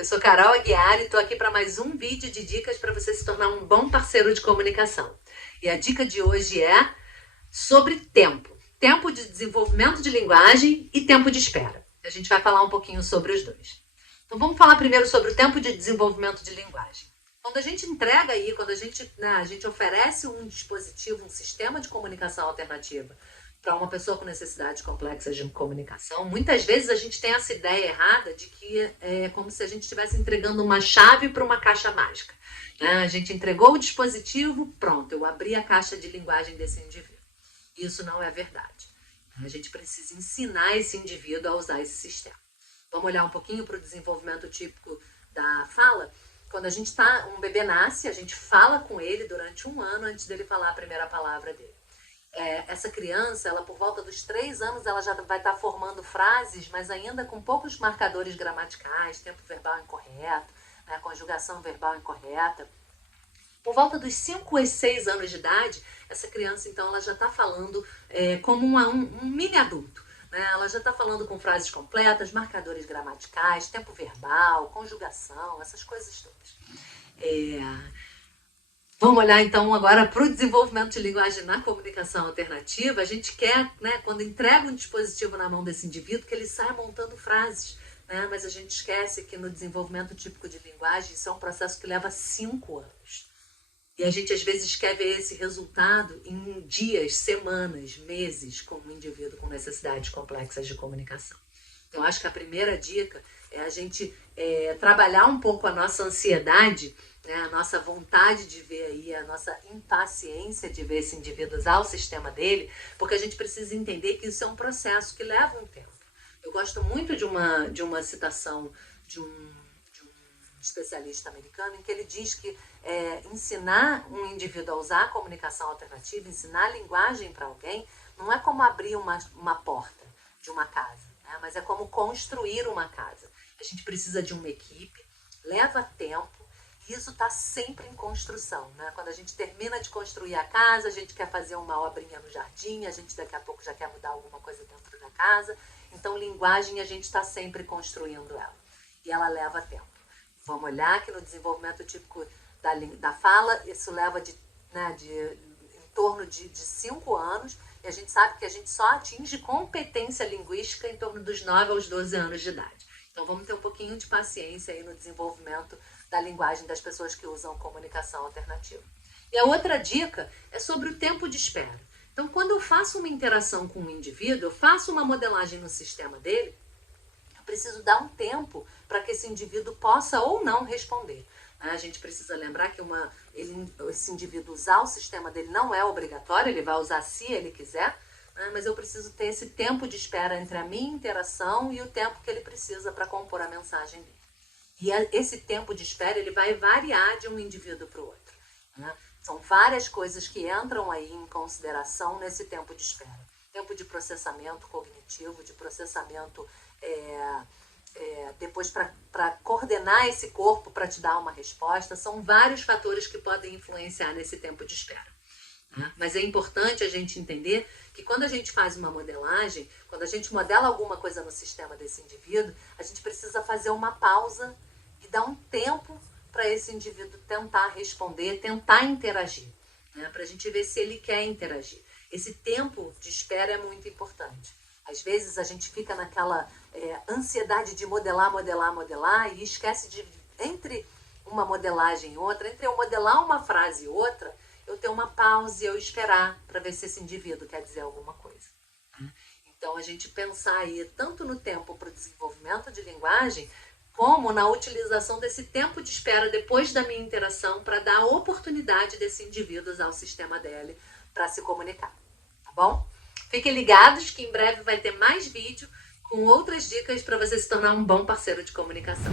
Eu sou Carol Aguiar e estou aqui para mais um vídeo de dicas para você se tornar um bom parceiro de comunicação. E a dica de hoje é sobre tempo. Tempo de desenvolvimento de linguagem e tempo de espera. A gente vai falar um pouquinho sobre os dois. Então vamos falar primeiro sobre o tempo de desenvolvimento de linguagem. Quando a gente entrega aí, quando a gente oferece um dispositivo, um sistema de comunicação alternativa para uma pessoa com necessidades complexas de comunicação, muitas vezes a gente tem essa ideia errada de que é como se a gente estivesse entregando uma chave para uma caixa mágica. A gente entregou o dispositivo, pronto, eu abri a caixa de linguagem desse indivíduo. Isso não é verdade. A gente precisa ensinar esse indivíduo a usar esse sistema. Vamos olhar um pouquinho para o desenvolvimento típico da fala. Quando um bebê nasce, a gente fala com ele durante um ano antes dele falar a primeira palavra dele. Essa criança, ela por volta dos 3 anos, ela já vai estar formando frases, mas ainda com poucos marcadores gramaticais, tempo verbal incorreto, conjugação verbal incorreta. Por volta dos 5 a 6 anos de idade, essa criança, então, ela já está falando como um mini adulto. Ela já está falando com frases completas, marcadores gramaticais, tempo verbal, conjugação, essas coisas todas. Vamos olhar então agora para o desenvolvimento de linguagem na comunicação alternativa. A gente quer, quando entrega um dispositivo na mão desse indivíduo, que ele saia montando frases. Mas a gente esquece que no desenvolvimento típico de linguagem isso é um processo que leva 5 anos. E a gente às vezes quer ver esse resultado em dias, semanas, meses, com um indivíduo com necessidades complexas de comunicação. Então acho que a primeira dica é a gente trabalhar um pouco a nossa ansiedade, a nossa vontade de ver aí, a nossa impaciência de ver esse indivíduo usar o sistema dele, porque a gente precisa entender que isso é um processo que leva um tempo. Eu gosto muito de uma citação de um especialista americano em que ele diz que ensinar um indivíduo a usar a comunicação alternativa, ensinar a linguagem para alguém, não é como abrir uma porta de uma casa, mas é como construir uma casa. A gente precisa de uma equipe, leva tempo, e isso está sempre em construção. Quando a gente termina de construir a casa, a gente quer fazer uma obrinha no jardim, a gente daqui a pouco já quer mudar alguma coisa dentro da casa. Então, linguagem, a gente está sempre construindo ela. E ela leva tempo. Vamos olhar que no desenvolvimento típico da fala, isso leva em torno de 5 anos. E a gente sabe que a gente só atinge competência linguística em torno dos 9 aos 12 anos de idade. Então, vamos ter um pouquinho de paciência aí no desenvolvimento da linguagem das pessoas que usam comunicação alternativa. E a outra dica é sobre o tempo de espera. Então, quando eu faço uma interação com um indivíduo, eu faço uma modelagem no sistema dele, eu preciso dar um tempo para que esse indivíduo possa ou não responder. A gente precisa lembrar que esse indivíduo usar o sistema dele não é obrigatório, ele vai usar se ele quiser, mas eu preciso ter esse tempo de espera entre a minha interação e o tempo que ele precisa para compor a mensagem dele. E esse tempo de espera ele vai variar de um indivíduo para o outro. São várias coisas que entram aí em consideração nesse tempo de espera. Tempo de processamento cognitivo, de processamento depois para coordenar esse corpo para te dar uma resposta. São vários fatores que podem influenciar nesse tempo de espera. Mas é importante a gente entender que quando a gente faz uma modelagem, quando a gente modela alguma coisa no sistema desse indivíduo, a gente precisa fazer uma pausa e dar um tempo para esse indivíduo tentar responder, tentar interagir, para a gente ver se ele quer interagir. Esse tempo de espera é muito importante. Às vezes a gente fica naquela ansiedade de modelar e esquece de, entre uma modelagem e outra, entre eu modelar uma frase e outra, eu ter uma pausa e eu esperar para ver se esse indivíduo quer dizer alguma coisa. Então, a gente pensar aí tanto no tempo para o desenvolvimento de linguagem, como na utilização desse tempo de espera depois da minha interação para dar a oportunidade desse indivíduo usar o sistema dele para se comunicar. Tá bom? Fiquem ligados que em breve vai ter mais vídeo com outras dicas para você se tornar um bom parceiro de comunicação.